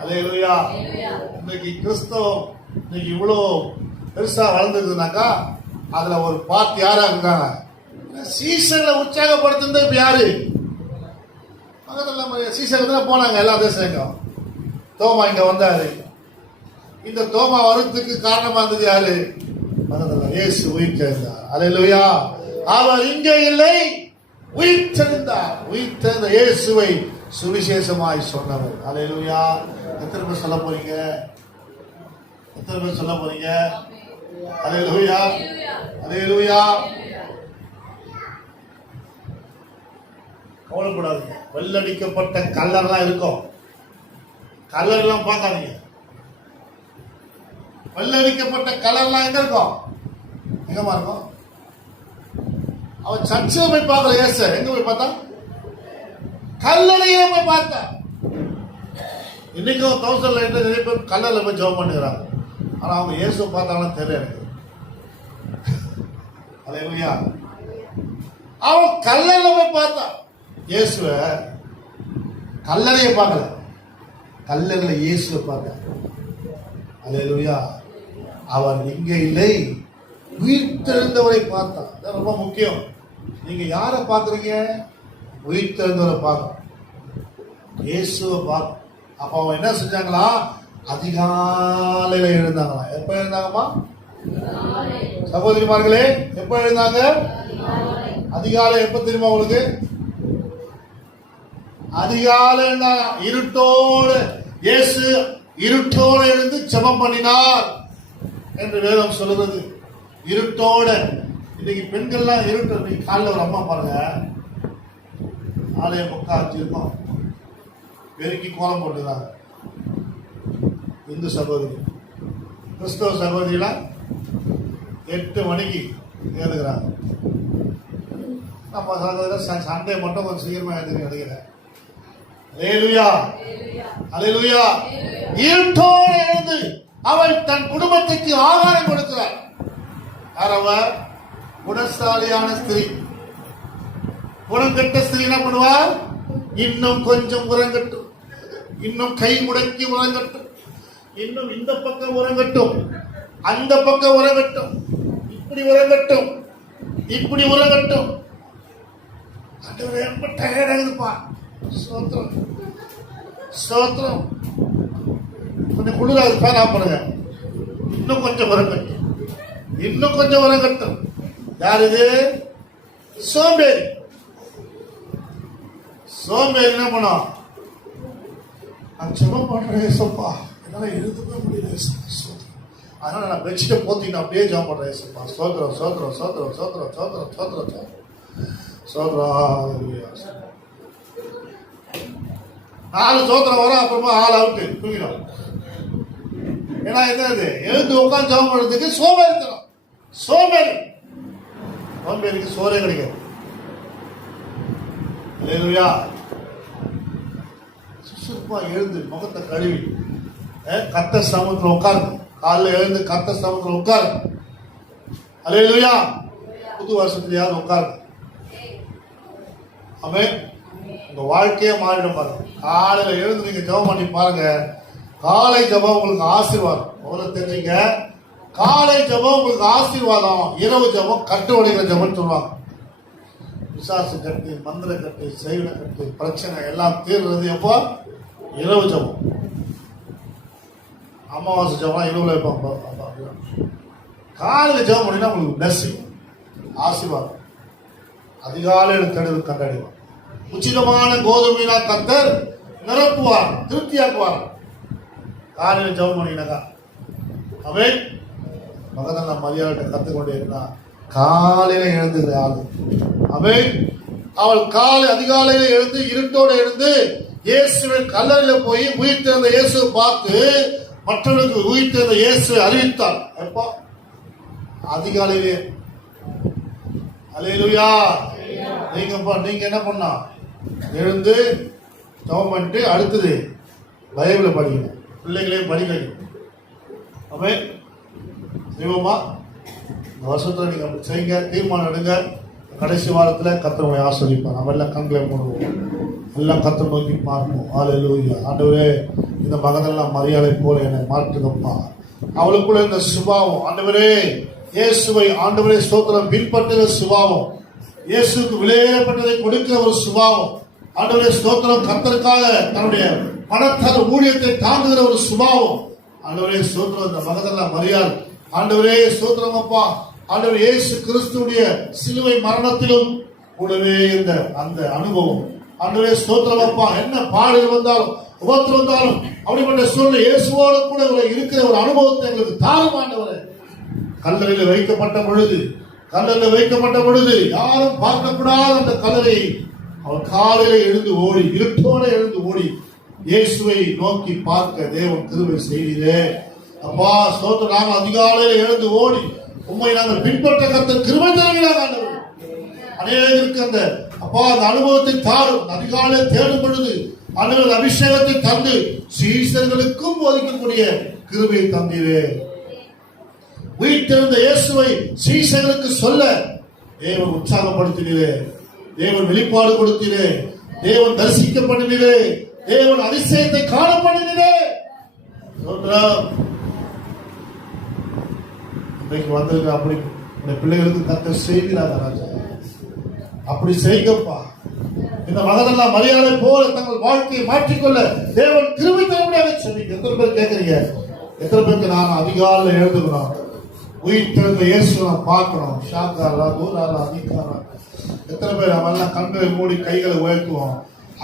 அல்லேலூயா. இன்னைக்கு கிறிஸ்தவம் இன்னைக்கு இவ்வளோ பெருசா வளர்ந்துருக்குனாக்கா அதுல ஒரு பார்த்து யாரா இருக்காங்க? சீசர்களை உற்சாகப்படுத்துறது இப்ப யாரு? மகதலேனா மரியாள். சீசர்கள் தான் போனாங்க எல்லா தேசங்களுக்கும். தோமா இங்க வந்தாரு. இந்த தோமா வரத்துக்கு காரணமா இருந்தது யாரு? மகதலேனா. இயேசு உயிர்த்தெழுந்தார். அல்லேலூயா. அவர் இங்கே இல்லை, உயிர்த்தெழுந்தார். உயிர்த்தெழுந்த இயேசுவை சுவிசேஷமாய் சொன்னவர். அல்லேலூயா. எத்தனை பேர் சொல்ல போறீங்க? எத்தனை பேர் சொல்ல போறீங்க? அல்லேலூயா. அல்லேலூயா. கவலைப்படாதீங்க. வெள்ளடிக்கப்பட்ட கல்லர்லாம் இருக்கும். கல்லர்லாம் பார்க்காதீங்க. வெள்ளடிக்கப்பட்ட கல்லர்லாம் எங்க இருக்கும்? எங்கம்மா இருக்கும்? அவன் சர்ச்சில் போய் பார்க்கல. ஏசு எங்க போய் பார்த்தா? கல்லறையில போய் பார்த்தா. இன்னைக்கும் 1000 நிறைய பேர் கல்லறையில போய் ஜெபம் பண்ணுகிறாங்க. ஆனா அவங்க இயேசு பார்த்தாலும் தெரியல எனக்கு. அல்லேலூயா. அவன் கல்லறையில போய் பார்த்தான் இயேசுவை. கல்லறையை பார்க்கல, கல்லறையில இயேசுவை பார்த்தான். அல்லேலூயா. அவர் இங்கே இல்லை, உயிர்த்தெழுந்தவரை பார்த்தான். அது ரொம்ப முக்கியம். நீங்க யாரை பார்க்குறீங்க? உயிர்த்தெழுந்தவரை பார்க்கணும், இயேசுவை பார்க்கணும். அப்ப அவன் என்ன செஞ்சாங்களா? அதிகாலையில எழுந்தாங்களா? எப்ப எழுந்தாங்கம்மா சகோதரிமார்களே? எப்ப எழுந்தாங்க? அதிகாலை. எப்ப தெரியுமா உங்களுக்கு? அதிகாலை எழுந்தாங்க. இருட்டோடு இயேசு இருட்டோடு எழுந்து ஜெபம் பண்ணினார் என்று வேதம் சொல்லுறது. இருட்டோட. இன்னைக்கு பெண்கள்லாம் இருட்டு. இன்னைக்கு காலையில் ஒரு அம்மா பாருங்க, ஆலயம் உட்காந்து இருக்கும், பெருக்கி கோலம் போட்டுறாங்க. இந்து சகோதரி, கிறிஸ்தவ சகோதரிலாம் 8 மணிக்கு எழுதுகிறாங்க. நம்ம சகோதரி சண்டே மட்டும் கொஞ்சம் சீக்கிரமா எழுதுங்க நினைக்கிறேன். அல்லேலூயா, அல்லேலூயா. இருட்டோடு எழுந்து அவள் தன் குடும்பத்துக்கு ஆகாரம் கொடுக்கிறார். யார் அவர்? குணசாலியான ஸ்திரீ. குணங்கெட்ட ஸ்திரீ என்ன பண்ணுவார்? இன்னும் கொஞ்சம் உறங்கட்டும், இன்னும் கை முடக்கி உறங்கட்டும், இன்னும் இந்த பக்கம் உறங்கட்டும், அந்த பக்கம் உறங்கட்டும், இப்படி உறங்கட்டும், இப்படி உறங்கட்டும். ஆண்டவரே ரொம்ப டயர்ட் ஆகுதுப்பா. ஸ்தோத்திரம், ஸ்தோத்திரம். கொஞ்சம் குளிராது, ஃபேன் ஆஃப் பண்ணுங்க. இன்னும் கொஞ்சம் உறங்கட்டும், இன்னும் கொஞ்சம் உறங்கட்டும். யார் இது? சோம்பேறி. சோம்பேறி என்ன பண்ணும்? நான் ஜெபம் பண்றேன் ஏசப்பா, என்னால எழுதுவே முடியல ஏசப்பா, அதனால நான் பெட்ஷீட்டை போத்திட்டு அப்படியே ஜெபம் பண்றேன் ஏசப்பா. சோத்திரம், சோத்திரம், சோத்திரம், சோத்திரம், சோத்திரம், சோத்திரம், சோத்திரம். 4 சோத்திரம் வரும், அப்புறமா ஆள் அவுட்டு, தூங்கிடும். ஏன்னா என்னது? எழுந்து உட்காந்து ஜெபம் பண்றதுக்கு சோம்பேறித்தனம். சோம்பேறி. சோம்பேறிக்கு சோறே கிடைக்காது. அல்லேலூயா. சுறுசுறுப்பா எழுந்து முகத்தை கழுவி கர்த்தர் சமூகத்தில் உட்காருங்க. காலைல எழுந்து கர்த்தர் சமூகத்தில் உட்காருங்க. அல்லேலூயா. புது வருஷத்துலயாவது உட்காருங்க. ஆமென். உங்க வாழ்க்கையே மாறிடும் பாருங்க. காலையில எழுந்து நீங்க ஜெபம் பண்ணி பாருங்க. காலை ஜெபம் உங்களுக்கு ஆசீர்வாதம். முதல்ல தெரிஞ்சுங்க, காலை ஜெபம் உங்களுக்கு ஆசீர்வாதம், இரவு ஜெபம் கட்டு உடைக்கிற ஜெபம் சொல்லுவாங்க. விசாசு கட்டு, மந்திர கட்டு, செய்வன கட்டு, பிரச்சனை எல்லாம் தீர்றது எப்போ? இரவு ஜெபம். அமாவாசை ஜெபம் இரவுல வைப்பாங்க. காலையில் ஜெபம் பண்ணினா உங்களுக்கு பிளஸிங், ஆசீர்வாதம். அதிகாலையில் தேடுதல் கண்டடைவார். உச்சிதமான கோதுமையினால் கர்த்தர் நிரப்புவார், திருப்தியாக்குவார். காலையில் ஜெபம் பண்ணினாக்கா அவன் மகதல்ல மரியாதை கத்துக்கொண்டே இருந்தா காலையில எழுந்துகிற ஆளு. அவன் அவள் காலை அதிகாலையில எழுந்து இருட்டோடு எழுந்து இயேசுவின் கல்லறையில போய் உயிர்த்தெழுந்த இயேசுவை பார்த்து மற்றவர்களுக்கு உயிர்த்தெழுந்த இயேசுவை அறிவித்தார். எப்போ? அதிகாலையிலே. அல்லேலூயா. நீங்க என்ன பண்ணா? எழுந்து ஜெபம் பண்ணிட்டு அடுத்தது பைபிளை படிக்கணும், பிள்ளைகளையும் படிக்க வைக்கணும். அவன் செய்வோமா? இந்த வருஷத்துல நீங்க அப்படி செய்யுங்க, தீர்மானம் எடுங்க. கடைசி வாரத்தில் கர்த்தர் உங்களை ஆசீர்வதிப்பார். நம்ம எல்லாம் கண்களை மூடுவோம், எல்லாம் கர்த்தர் நோக்கி பார்ப்போம். அல்லேலூயா. ஆண்டவரே, இந்த மகனெல்லாம் மரியாதை போல என்னை மாற்றுங்கப்பா. அவளுக்குள்ள இந்த சுபாவம் ஆண்டவரே, இயேசுவை ஆண்டவரே ஸ்தோத்திரம் பின்பற்றுகிற சுபாவம், இயேசுக்கு விலையேறப்பட்டதை கொடுக்கிற ஒரு சுபாவம் ஆண்டவரே ஸ்தோத்திரம், கர்த்தருக்காக தன்னுடைய பணத்தால் ஊழியத்தை தாண்டுகிற ஒரு சுபாவம் ஆண்டவரே ஸ்தோத்திரம். இந்த மகனெல்லாம் மரியாதை ஆண்டவரே ஸ்தோத்திரம் அப்பா. ஆண்டவர் இயேசு கிறிஸ்துடைய சிலுவை மரணத்திலும் கூடவே இந்த அந்த அனுபவம் ஆண்டவரே ஸ்தோத்திரம் அப்பா. என்ன பாடுகள் வந்தாலும் உபத்திரம் வந்தாலும் அப்படிப்பட்ட சூழ்நிலை இயேசுவோடு கூட இருக்கிற ஒரு அனுபவத்தை எங்களுக்கு தாரும் ஆண்டவரே. கல்லறையில் வைக்கப்பட்ட பொழுது யாரும் பார்க்கக்கூடாத அந்த கல்லறையை அவர் காலையில எழுந்து ஓடி, இருட்டோட எழுந்து ஓடி இயேசுவை நோக்கி பார்க்க தேவன் கிருபை செய்தீரே அப்பா. ஸ்தோத்திரம். நாங்கள் அதிகாலையில எழுந்து ஓடி உண்மை நாங்கள் பின்பற்ற கர்த்தர் கிருபை தருகிறார் ஆண்டவர். அநேகருக்கு அந்த அப்பா அந்த அனுபவத்தை தாரும். அதிகாலையை தேடும் பொழுது ஆண்டவர் அபிஷேகத்தை தந்து சீஷர்களுக்கும் போதிக்கக்கூடிய கிருபையை தந்தீரே. உயிர்த்தெழுந்த இயேசுவை சீஷர்களுக்கு சொல்ல தேவன் உற்சாகப்படுத்தினீரே, தேவன் வெளிப்பாடு கொடுத்தீரே, தேவன் தரிசிக்க பண்ணினீரே, தேவன் அதிசயத்தை காண பண்ணினீரே. சொல்றார், இன்னைக்கு வந்திருக்க அப்படி இந்த பிள்ளைகளுக்கு கர்த்தர் செய்கிறார் ராஜா. அப்படி செய்கப்பா. இந்த மகனெல்லாம் மரியாதை போல தங்கள் வாழ்க்கையை மாற்றிக்கொள்ள தேவன் கிருபை தரும்படியாக சொன்னீங்க. எத்தனை பேர் கேட்கறீங்க? எத்தனை பேருக்கு நான் அதிகாலையில் எழுதுகிறோம், உயிர் திறந்த இயேசு நான் பார்க்கணும், ஷாக்காரா தூராரா அதிகாரா. எத்தனை பேர் அவெல்லாம் கண்களை மூடி கைகளை உயர்த்துவோம்,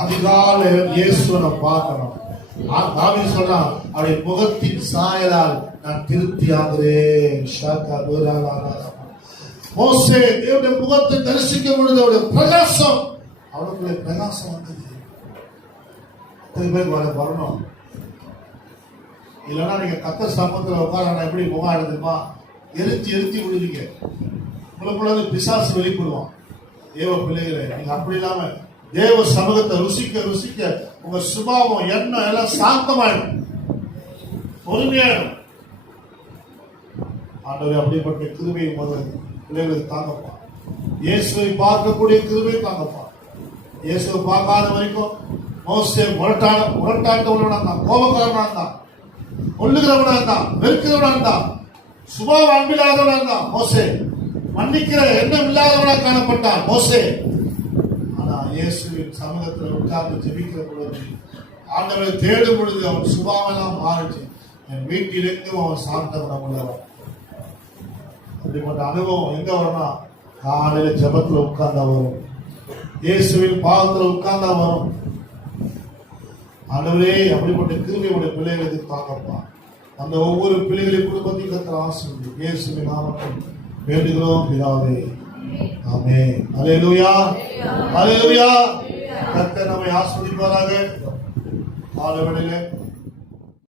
அதிகாலை இயேசுவை நான் பார்க்கணும். தாவீது சொல்றான், அவருடைய முகத்தின் சாயலால் நான் திருப்தி ஆகிறேன். ஷாக்கா தூராரா. மோசே தேவனுடைய முகத்தை தரிசிக்கும் பொழுது அவருடைய பிரகாசம், அவனுக்குள்ள பிரகாசம் வந்தது. எத்தனை பேர் வரணும்? இல்லைன்னா நீங்க கர்த்தர் சமூகத்தில் உட்கார எப்படி முகம் ஆடுதுமா, எரிச்சி விடுவீங்க. உங்களுக்குள்ள பிசாசு வெளிப்படுவான். தேவ பிள்ளைகளை நீங்க அப்படி இல்லாம தேவ சமூகத்தை ருசிக்க உங்க சுபாவம் எண்ணம் எல்லாம் சாந்தமாயிடும், பொறுமையாயிடும். ஆண்டவரே அப்படிப்பட்ட கிருபையை முதல் பிள்ளைகளுக்கு தாங்கப்பா. இயேசுவை பார்க்கக்கூடிய கிருபை தாங்கப்பா. இயேசுவை பார்க்காத வரைக்கும் மோசே முரட்டாட்டவனா இருந்தான், கோபக்காரனா இருந்தான், கொள்ளுகிறவனா இருந்தான், வெறுக்கிறவனா இருந்தான், சுபாவ அன்பில்லாதவனா இருந்தான் மோசே. மன்னிக்கிற எண்ணம் இல்லாதவனா காணப்பட்டான் மோசே. ஆனா இயேசுவின் சமூகத்தில் உட்கார்ந்து ஜெபிக்கிற பொழுது, ஆண்டவரை தேடும் பொழுது அவன் சுபாவெல்லாம் மாறிச்சு. என் வீட்டிலிருந்தும் அவன் சாந்தவனம் உள்ளவன். அப்படிப்பட்ட அனுபவம் எங்க வரும்னா, காலையில ஜெபத்துல உட்கார்ந்தா வரும், இயேசுவின் பாதத்துல உட்கார்ந்தா வரும். ஆண்டவரே அப்படிப்பட்ட கிருபையுடைய பிள்ளைகளுக்கு தாங்கப்பா. அந்த ஒவ்வொரு பிள்ளைகளின் குடும்பத்தையும் கர்த்தர் ஆசீர்வதியும். இயேசுவின் நாமத்தில் வேண்டுகிறோம் பிதாவே, ஆமென். அல்லேலூயா, அல்லேலூயா. கர்த்தர் நம்மை ஆசீர்வதிப்பாராக. காலை வேளையிலே